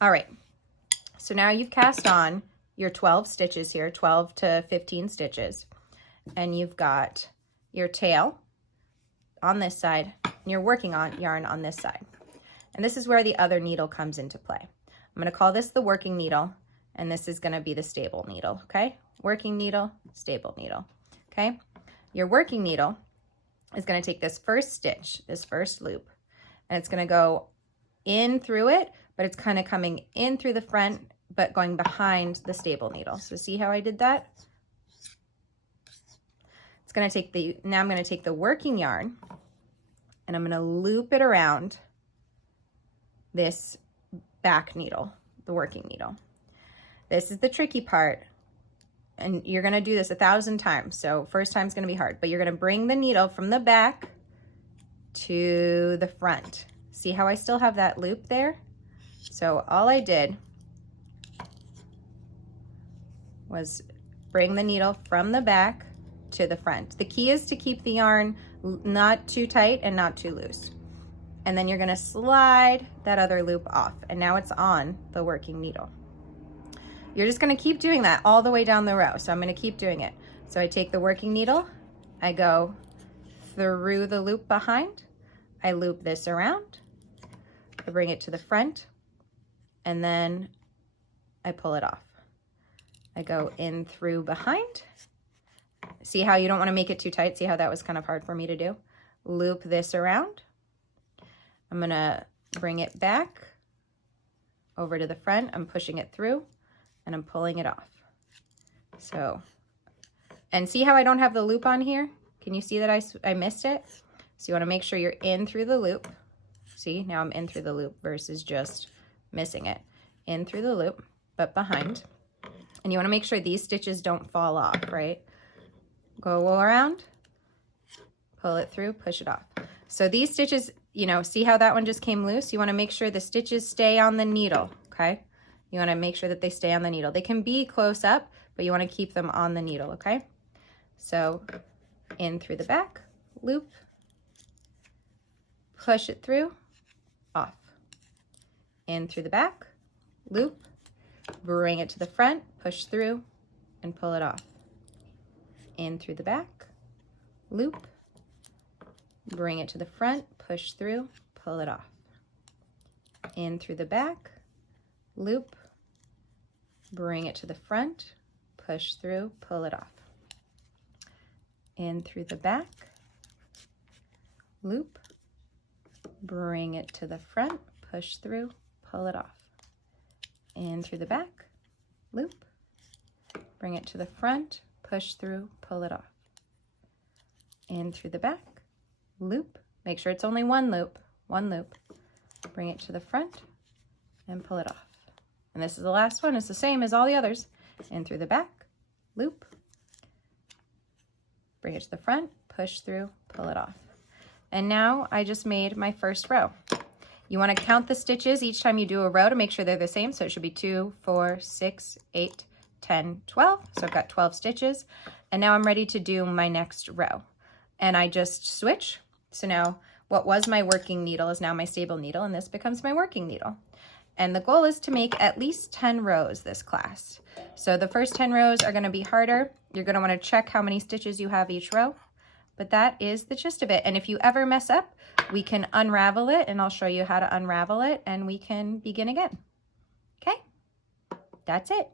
All right, so now you've cast on your 12 stitches here, 12 to 15 stitches, and you've got your tail on this side, and you're working on yarn on this side. And this is where the other needle comes into play. I'm going to call this the working needle, and this is going to be the stable needle, okay? Working needle, stable needle, okay? Your working needle is going to take this first stitch, this first loop, and it's going to go in through it, but it's kind of coming in through the front, but going behind the stable needle. So see how I did that? It's going to take now I'm going to take the working yarn, and I'm going to loop it around this back needle, the working needle. This is the tricky part, and you're going to do this 1,000 times. So first time's going to be hard, but you're going to bring the needle from the back to the front. See how I still have that loop there? So all I did was bring the needle from the back to the front. The key is to keep the yarn not too tight and not too loose. And then you're going to slide that other loop off, and now it's on the working needle. You're just going to keep doing that all the way down the row. So I'm going to keep doing it. So I take the working needle, I go through the loop behind, I loop this around, I bring it to the front, and then I pull it off. I go in through behind. See how you don't want to make it too tight? See how that was kind of hard for me to do? Loop this around. I'm going to bring it back over to the front. I'm pushing it through, and I'm pulling it off. So, and see how I don't have the loop on here? Can you see that I missed it? So you want to make sure you're in through the loop. See, now I'm in through the loop versus just missing it. In through the loop, but behind. And you want to make sure these stitches don't fall off, right? Go around, pull it through, push it off. So these stitches, you know, see how that one just came loose? You want to make sure the stitches stay on the needle, okay? You want to make sure that they stay on the needle. They can be close up, but you want to keep them on the needle, okay? So in through the back, loop, push it through, off. In through the back, loop, bring it to the front, push through, and pull it off. In through the back, loop, bring it to the front, push through, pull it off. In through the back, loop, bring it to the front, push through, pull it off. In through the back, loop, bring it to the front, push through, pull it off. In through the back, loop, bring it to the front, push through, pull it off. In through the back, loop, make sure it's only one loop, bring it to the front and pull it off. And this is the last one, it's the same as all the others. In through the back, loop, bring it to the front, push through, pull it off. And now I just made my first row. You want to count the stitches each time you do a row to make sure they're the same. So it should be 2, 4, 6, 8, 10, 12. So I've got 12 stitches. And now I'm ready to do my next row. And I just switch. So now what was my working needle is now my stable needle, and this becomes my working needle. And the goal is to make at least 10 rows this class. So the first 10 rows are going to be harder. You're going to want to check how many stitches you have each row. But that is the gist of it. And if you ever mess up, we can unravel it, and I'll show you how to unravel it, and we can begin again. Okay? That's it.